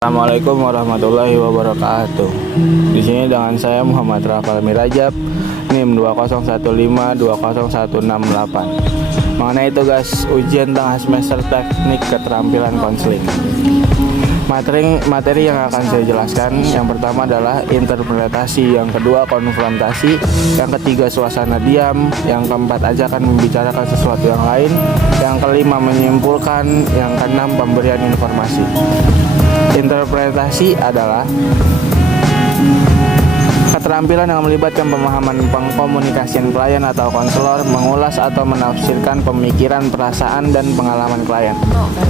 Assalamualaikum warahmatullahi wabarakatuh. Di sini dengan saya Muhammad Rafal Mirajab, NIM 201520168. Mengenai tugas ujian tengah semester teknik keterampilan konseling. Materi yang akan saya jelaskan, yang pertama adalah interpretasi, yang kedua konfrontasi, yang ketiga suasana diam, yang keempat ajakan membicarakan sesuatu yang lain, yang kelima menyimpulkan, yang keenam pemberian informasi. Interpretasi adalah keterampilan yang melibatkan pemahaman pengkomunikasian klien atau konselor, mengulas atau menafsirkan pemikiran, perasaan, dan pengalaman klien.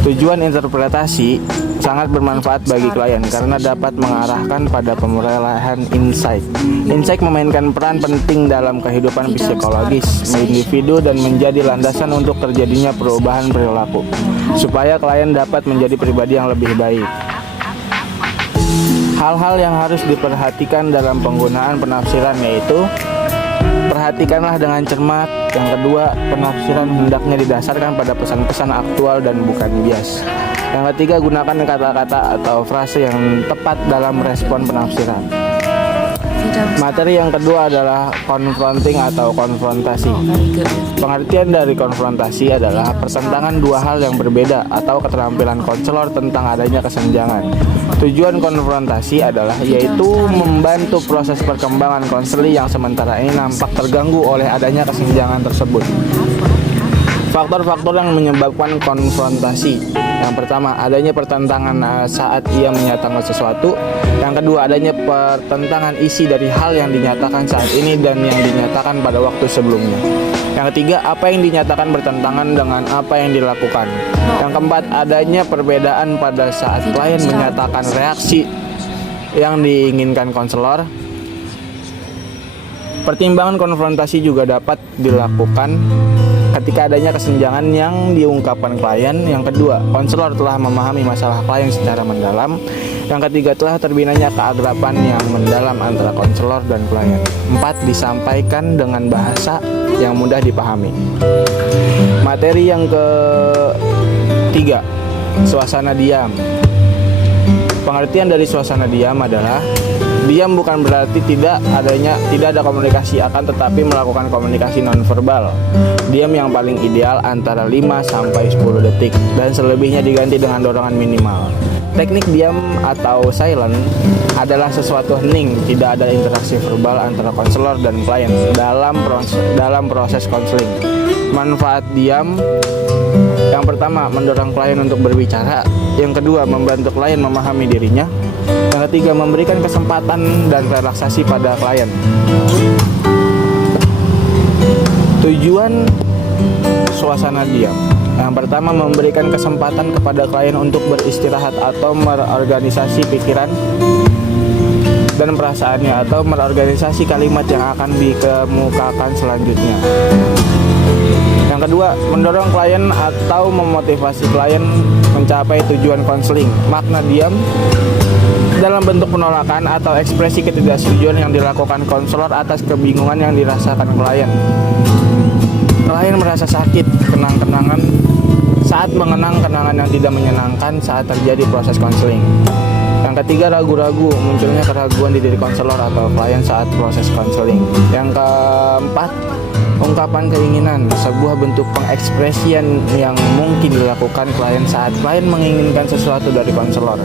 Tujuan interpretasi sangat bermanfaat bagi klien karena dapat mengarahkan pada pemerolehan insight. Insight memainkan peran penting dalam kehidupan psikologis individu dan menjadi landasan untuk terjadinya perubahan perilaku, supaya klien dapat menjadi pribadi yang lebih baik. Hal-hal yang harus diperhatikan dalam penggunaan penafsiran yaitu: perhatikanlah dengan cermat. Yang kedua, penafsiran hendaknya didasarkan pada pesan-pesan aktual dan bukan bias. Yang ketiga, gunakan kata-kata atau frase yang tepat dalam respon penafsiran. Materi yang kedua adalah confronting atau konfrontasi. Pengertian dari konfrontasi adalah pertentangan dua hal yang berbeda atau keterampilan konselor tentang adanya kesenjangan. Tujuan konfrontasi adalah yaitu membantu proses perkembangan konseli yang sementara ini nampak terganggu oleh adanya kesenjangan tersebut. Faktor-faktor yang menyebabkan konfrontasi: yang pertama, adanya pertentangan saat ia menyatakan sesuatu. Yang kedua, adanya pertentangan isi dari hal yang dinyatakan saat ini dan yang dinyatakan pada waktu sebelumnya. Yang ketiga, apa yang dinyatakan bertentangan dengan apa yang dilakukan. Yang keempat, adanya perbedaan pada saat klien menyatakan reaksi yang diinginkan konselor. Pertimbangan konfrontasi juga dapat dilakukan ketika adanya kesenjangan yang diungkapkan klien. Yang kedua, konselor telah memahami masalah klien secara mendalam. Yang ketiga, telah terbinanya keakraban yang mendalam antara konselor dan klien. 4. Disampaikan dengan bahasa yang mudah dipahami. Materi yang ketiga, suasana diam. Pengertian dari suasana diam adalah diam bukan berarti tidak ada komunikasi, akan tetapi melakukan komunikasi nonverbal. Diam yang paling ideal antara 5 sampai 10 detik dan selebihnya diganti dengan dorongan minimal. Teknik diam atau silent adalah sesuatu hening, tidak ada interaksi verbal antara konselor dan klien dalam proses konseling. Manfaat diam: yang pertama, mendorong klien untuk berbicara. Yang kedua, membantu klien memahami dirinya. Yang ketiga, memberikan kesempatan dan relaksasi pada klien. Tujuan suasana diam: yang pertama, memberikan kesempatan kepada klien untuk beristirahat atau merorganisasi pikiran dan perasaannya, atau merorganisasi kalimat yang akan dikemukakan selanjutnya. Yang kedua, mendorong klien atau memotivasi klien mencapai tujuan konseling. Makna diam dalam bentuk penolakan atau ekspresi ketidaksetujuan yang dilakukan konselor atas kebingungan yang dirasakan klien. Klien merasa sakit, kenang-kenangan saat mengenang kenangan yang tidak menyenangkan saat terjadi proses konseling. Yang ketiga, ragu-ragu, munculnya keraguan di diri konselor atau klien saat proses konseling. Yang keempat, ungkapan keinginan, sebuah bentuk pengekspresian yang mungkin dilakukan klien saat klien menginginkan sesuatu dari konselor.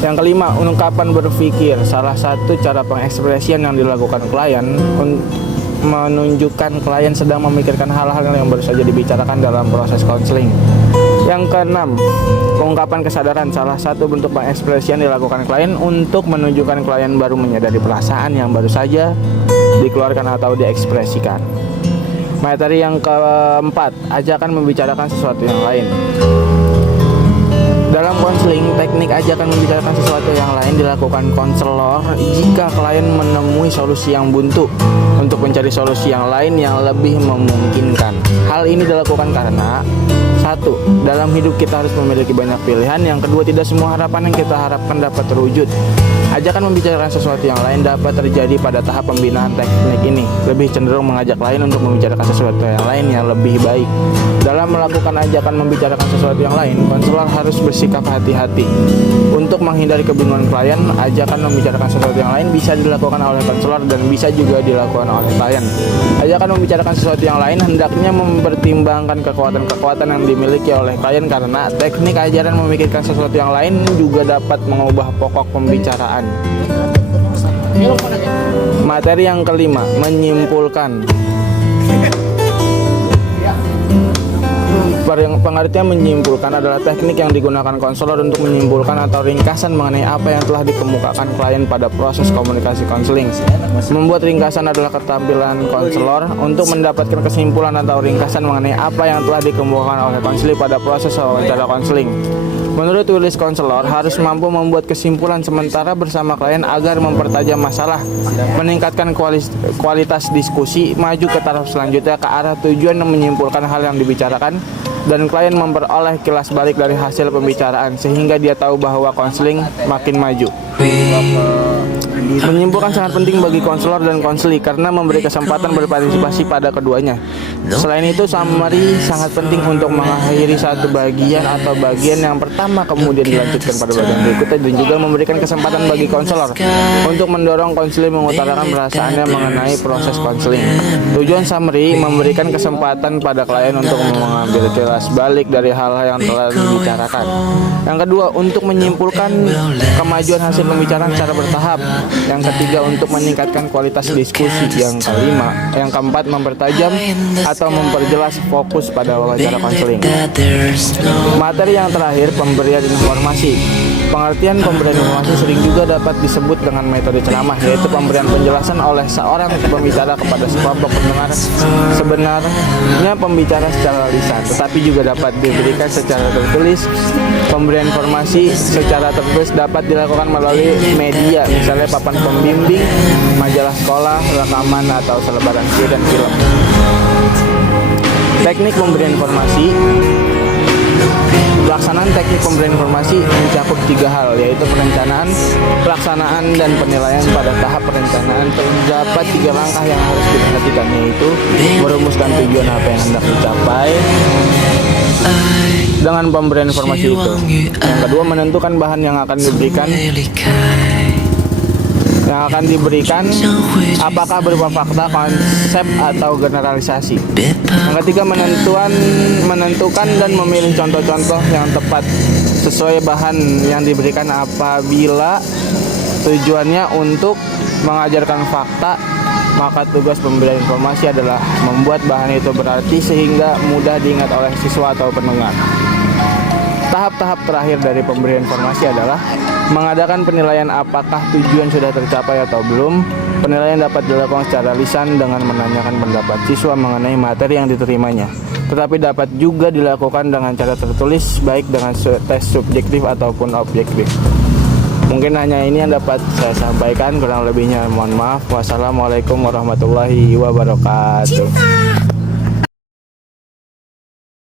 Yang kelima, ungkapan berpikir, salah satu cara pengekspresian yang dilakukan klien menunjukkan klien sedang memikirkan hal-hal yang baru saja dibicarakan dalam proses konseling. Yang keenam, ungkapan kesadaran, salah satu bentuk pengekspresian dilakukan klien untuk menunjukkan klien baru menyadari perasaan yang baru saja dikeluarkan atau diekspresikan. Materi yang keempat, ajakan membicarakan sesuatu yang lain. Dalam konseling, teknik ajakan membicarakan sesuatu yang lain dilakukan konselor jika klien menemui solusi yang buntu untuk mencari solusi yang lain yang lebih memungkinkan. Hal ini dilakukan karena Satu, dalam hidup kita harus memiliki banyak pilihan. Yang kedua, tidak semua harapan yang kita harapkan dapat terwujud. Ajakan membicarakan sesuatu yang lain dapat terjadi pada tahap pembinaan teknik ini. Lebih cenderung mengajak lain untuk membicarakan sesuatu yang lain yang lebih baik. Dalam melakukan ajakan membicarakan sesuatu yang lain, konselor harus bersikap hati-hati. Untuk menghindari kebingungan klien, ajakan membicarakan sesuatu yang lain bisa dilakukan oleh konselor dan bisa juga dilakukan oleh klien. Ajakan membicarakan sesuatu yang lain hendaknya mempertimbangkan kekuatan-kekuatan yang dimiliki oleh klien, karena teknik ajaran memikirkan sesuatu yang lain juga dapat mengubah pokok pembicaraan. Materi yang kelima, menyimpulkan. Pengertian menyimpulkan adalah teknik yang digunakan konselor untuk menyimpulkan atau ringkasan mengenai apa yang telah dikemukakan klien pada proses komunikasi konseling. Membuat ringkasan adalah keterampilan konselor untuk mendapatkan kesimpulan atau ringkasan mengenai apa yang telah dikemukakan oleh konseling pada proses wawancara konseling. Menurut Willis, konselor harus mampu membuat kesimpulan sementara bersama klien agar mempertajam masalah, meningkatkan kualitas diskusi, maju ke tahap selanjutnya ke arah tujuan dan menyimpulkan hal yang dibicarakan, dan klien memperoleh kilas balik dari hasil pembicaraan sehingga dia tahu bahwa konseling makin maju. Menyimpulkan sangat penting bagi konselor dan konseli karena memberi kesempatan berpartisipasi pada keduanya. Selain itu, summary sangat penting untuk mengakhiri satu bagian atau bagian yang pertama kemudian dilanjutkan pada bagian berikutnya, dan juga memberikan kesempatan bagi konselor untuk mendorong konseli mengutarakan perasaannya mengenai proses konseling. Tujuan summary memberikan kesempatan pada klien untuk mengambil kilas balik dari hal-hal yang telah dibicarakan. Yang kedua, untuk menyimpulkan kemajuan hasil pembicaraan secara bertahap. Yang ketiga, untuk meningkatkan kualitas diskusi. Yang kelima, yang keempat, mempertajam atau memperjelas fokus pada wawancara konseling. Materi yang terakhir, pemberian informasi. Pengertian pemberian informasi sering juga dapat disebut dengan metode ceramah, yaitu pemberian penjelasan oleh seorang pembicara kepada sekelompok pendengar. Sebenarnya pembicara secara lisan, tetapi juga dapat diberikan secara tertulis. Pemberian informasi secara tertulis dapat dilakukan melalui media, misalnya papan pembimbing, majalah sekolah, rekaman, atau selebaran CD dan film. Teknik pemberian informasi. Pelaksanaan teknik pemberian informasi mencakup 3 hal, yaitu perencanaan, pelaksanaan, dan penilaian. Pada tahap perencanaan terdapat 3 langkah yang harus diperhatikan, yaitu merumuskan tujuan apa yang hendak dicapai dengan pemberian informasi itu. Yang kedua, menentukan bahan yang akan diberikan, apakah berupa fakta, konsep, atau generalisasi. Yang ketiga, menentukan dan memilih contoh-contoh yang tepat sesuai bahan yang diberikan. Apabila tujuannya untuk mengajarkan fakta, maka tugas pemberian informasi adalah membuat bahan itu berarti sehingga mudah diingat oleh siswa atau pendengar. Tahap-tahap terakhir dari pemberian informasi adalah mengadakan penilaian apakah tujuan sudah tercapai atau belum. Penilaian dapat dilakukan secara lisan dengan menanyakan pendapat siswa mengenai materi yang diterimanya, tetapi dapat juga dilakukan dengan cara tertulis, baik dengan tes subjektif ataupun objektif. Mungkin hanya ini yang dapat saya sampaikan, kurang lebihnya mohon maaf. Wassalamualaikum warahmatullahi wabarakatuh.